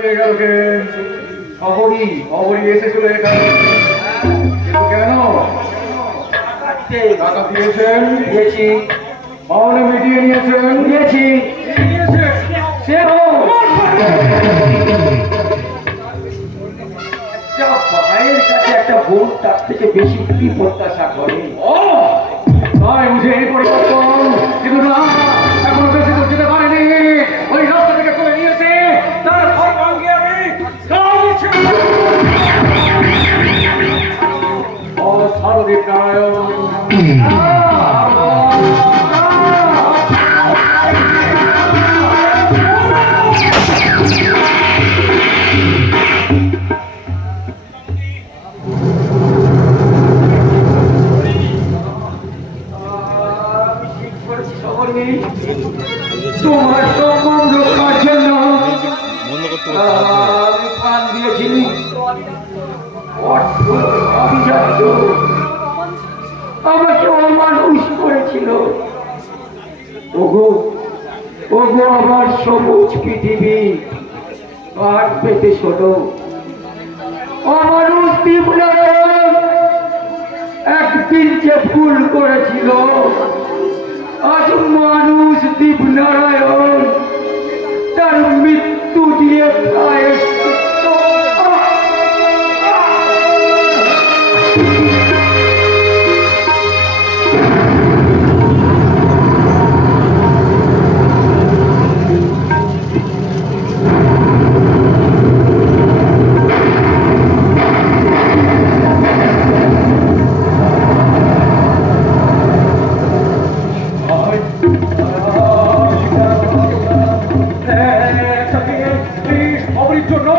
নিয়ে গেল কে? অবরি অবরি এসে চলে গেল কেন? টাকা দিয়েছেন? দিয়েছি। পাওনা মিটিয়ে নিয়েছেন? দিয়েছি। সে ভাইয়ের কাছে একটা বোন তার থেকে বেশি কি প্রত্যাশা করে? ও তাই বুঝে এই পরিবর্তন, কিন্তু না, এখনো বেশি দূর যেতে পারেনি। ওই রাস্তা থেকে তুলে নিয়েছে তার সর্বাঙ্গে আমি সারদীপ নারায়ণ। তোমার সম্মান রক্ষার জন্য আমি প্রাণ দিয়েছি। আমাকে অমানুষ করেছিল। ওগো ওগো আমার সবুজ পৃথিবী কাঠ পেতে ছোট অমানুষ দীপনারায়ণ একদিন যে ভুল করেছিল, আজ মানুষ দীপনারায়ণ তার মৃত্যু দিয়ে প্রায়শ্চিত্ত। জন্য